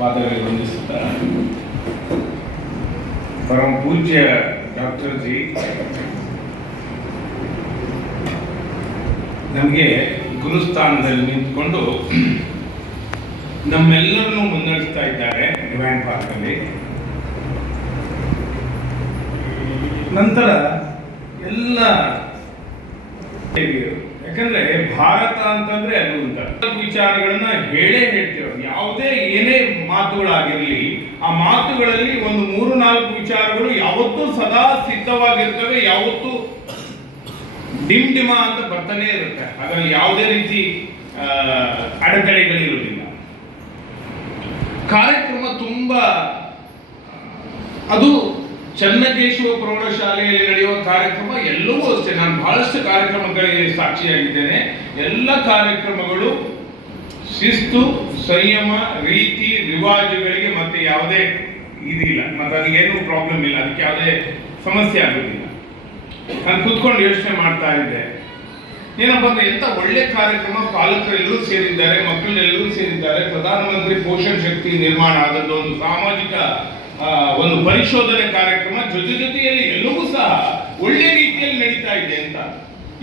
ಪಾದಗಳಿಗೆ ವಂದಿಸುತ್ತಾ ಪರಮ ಪೂಜ್ಯ ಡಾಕ್ಟರ್ ಜಿ, ನಮಗೆ ಗುರುಸ್ಥಾನದಲ್ಲಿ ನಿಂತುಕೊಂಡು ನಮ್ಮೆಲ್ಲರನ್ನು ಮುನ್ನಡೆಸ್ತಾ ಇದ್ದಾರೆ ಡಿವೈನ್ ಪಾರ್ಕಲ್ಲಿ. ನಂತರ ಎಲ್ಲ ಯಾಕಂದ್ರೆ ಭಾರತ ಅಂತಂದ್ರೆ ಅದು ವಿಚಾರಗಳನ್ನ ಹೇಳೇ ಹೇಳ್ತೇವೆ ಯಾವುದೇ ಏನೇ ಮಾತುಗಳಾಗಿರಲಿ, ಆ ಮಾತುಗಳಲ್ಲಿ ಒಂದು ಮೂರು ನಾಲ್ಕು ವಿಚಾರಗಳು ಯಾವತ್ತೂ ಸದಾ ಸಿದ್ಧವಾಗಿರ್ತವೆ, ಯಾವತ್ತೂ ಡಿಮ್ ಡಿಮ ಅಂತ ಬರ್ತಾನೆ ಇರುತ್ತೆ. ಅದರಲ್ಲಿ ಯಾವುದೇ ರೀತಿ ಅಡೆತಡೆಗಳು ಅಡೆತಡೆಗಳಿರುವುದಿಲ್ಲ. ಕಾರ್ಯಕ್ರಮ ತುಂಬಾ, ಅದು ಚನ್ನಕೇಶವ ಪ್ರೌಢಶಾಲೆಯಲ್ಲಿ ನಡೆಯುವ ಕಾರ್ಯಕ್ರಮ ಎಲ್ಲವೂ ಅಷ್ಟೇ. ನಾನು ಬಹಳಷ್ಟು ಕಾರ್ಯಕ್ರಮಗಳಿಗೆ ಸಾಕ್ಷಿಯಾಗಿದ್ದೇನೆ. ಎಲ್ಲ ಕಾರ್ಯಕ್ರಮಗಳು ಶಿಸ್ತು, ಸಂಯಮ, ರೀತಿ, ರಿವಾಜುಗಳಿಗೆ ಮತ್ತೆ ಯಾವುದೇ ಇದಿಲ್ಲ. ಮತ್ತೆ ಅದಕ್ಕೇನು ಪ್ರಾಬ್ಲಮ್ ಇಲ್ಲ. ಅದಕ್ಕೆ ಯಾವುದೇ ಸಮಸ್ಯೆ ಆಗುದಿಲ್ಲ. ನಾನು ಕುತ್ಕೊಂಡು ಯೋಚನೆ ಮಾಡ್ತಾ ಇದ್ದೆ. ಏನಪ್ಪ ಅಂದ್ರೆ ಎಂತ ಒಳ್ಳೆ ಕಾರ್ಯಕ್ರಮ ಪಾಲಕರೆಲ್ಲರೂ ಸೇರಿದ್ದಾರೆ, ಮಕ್ಕಳೆಲ್ಲರೂ ಸೇರಿದ್ದಾರೆ. ಪ್ರಧಾನಮಂತ್ರಿ ಪೋಷಣ ಶಕ್ತಿ ನಿರ್ಮಾಣ ಆದದ್ದು ಒಂದು ಸಾಮಾಜಿಕ ಒಂದು ಪರಿಶೋಧನೆ ಕಾರ್ಯಕ್ರಮ ಜೊತೆ ಜೊತೆಯಲ್ಲಿ ಎಲ್ಲವೂ ಸಹ ಒಳ್ಳೆ ರೀತಿಯಲ್ಲಿ ನಡೀತಾ ಇದೆ ಅಂತ.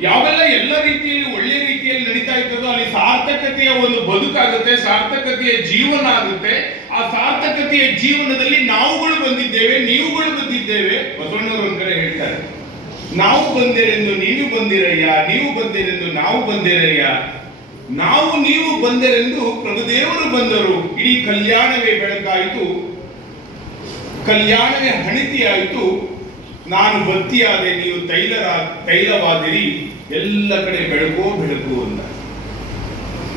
ಯಾವೆಲ್ಲ ಎಲ್ಲ ರೀತಿಯಲ್ಲಿ ಒಳ್ಳೆ ರೀತಿಯಲ್ಲಿ ನಡೀತಾ ಇರ್ತದೋ ಅಲ್ಲಿ ಸಾರ್ಥಕತೆಯ ಒಂದು ಬದುಕಾಗುತ್ತೆ, ಸಾರ್ಥಕತೆಯ ಜೀವನ ಆಗುತ್ತೆ. ಆ ಸಾರ್ಥಕತೆಯ ಜೀವನದಲ್ಲಿ ನಾವುಗಳು ಬಂದಿದ್ದೇವೆ, ನೀವುಗಳು ಬಂದಿದ್ದೇವೆ. ಬಸವಣ್ಣವರು ಕಡೆ ಹೇಳ್ತಾರೆ, ನಾವು ಬಂದಿರೆಂದು ನೀವು ಬಂದಿರಯ್ಯ, ನೀವು ಬಂದಿರೆಂದು ನಾವು ಬಂದಿರಯ್ಯ. ನಾವು ನೀವು ಬಂದರೆಂದು ಪ್ರಭುದೇವರು ಬಂದರು. ಇಡೀ ಕಲ್ಯಾಣವೇ ಬೆಳಕಾಯಿತು. ಕಲ್ಯಾಣವೇ ಹಣಿತಿಯಾಯಿತು. ನಾನು ಬತ್ತಿಯಾದೆ, ನೀವು ತೈಲರ, ತೈಲವಾದಿರಿ. ಎಲ್ಲ ಕಡೆ ಬೆಳಕೋ, ಬೆಳಕು ಅಂತ.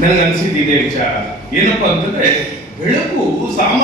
ನನಗನ್ಸಿದ್ದಿದೆ ವಿಚಾರ. ಏನಪ್ಪಾ ಅಂತಂದ್ರೆ, ಬೆಳಕು ಸಾಮಾನ್ಯ